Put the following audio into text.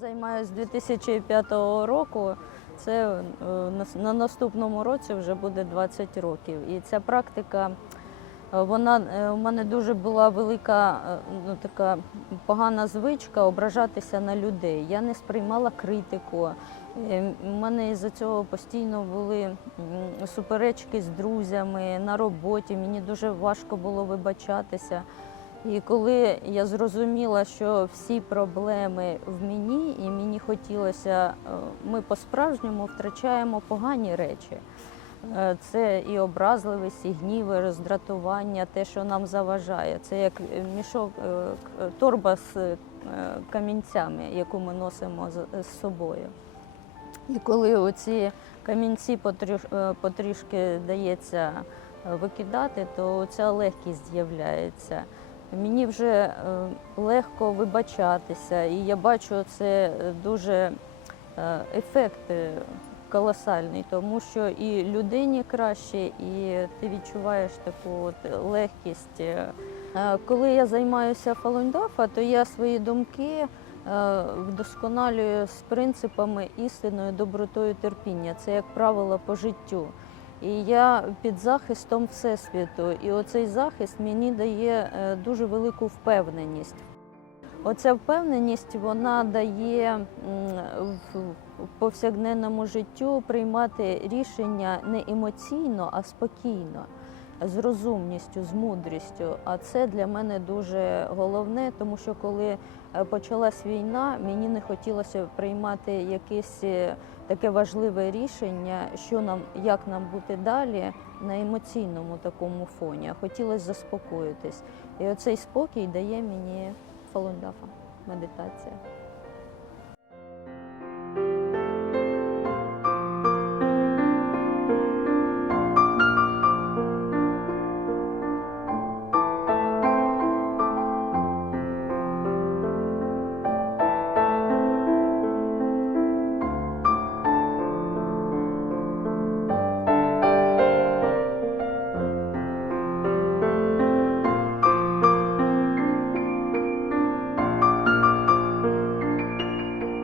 Займаюся з 2005 року. Це е, на- на наступному році вже буде 20 років. І ця практика, е, вона е, у мене дуже була велика, ну така погана звичка ображатися на людей. Я не сприймала критику. У мене із-за цього постійно були суперечки з друзями на роботі. Мені дуже важко було вибачатися. І коли я зрозуміла, що всі проблеми в мені, і мені хотілося, е, ми по-справжньому втрачаємо погані речі. Е, Це і образливість, і гнів, і роздратування, те, що нам заважає. Це як мішок, е, торба з камінцями, яку ми носимо з- собою. І коли оці камінці потрішки дається викидати, то ця легкість з'являється. Мені вже е, легко вибачатися, і я бачу це дуже е, ефект е, колосальний, тому що і людині краще, і ти відчуваєш таку от легкість. Е, Коли я займаюся фалундафа, то я свої думки е, вдосконалюю з принципами істиною, добротою, терпіння. Це як правило по життю. І я під захистом Всесвіту. І оцей захист мені дає е, дуже велику впевненість. Оця впевненість вона дає в в повсякденному життю приймати рішення не емоційно, а спокійно, з розумністю, з мудрістю. А це для мене дуже головне, тому що коли е, почалась війна, мені не хотілося приймати якесь е, таке важливе рішення, що нам, як нам бути далі на емоційному такому фоні. Хотілося заспокоїтись. І оцей спокій дає мені фалундафа, медитація.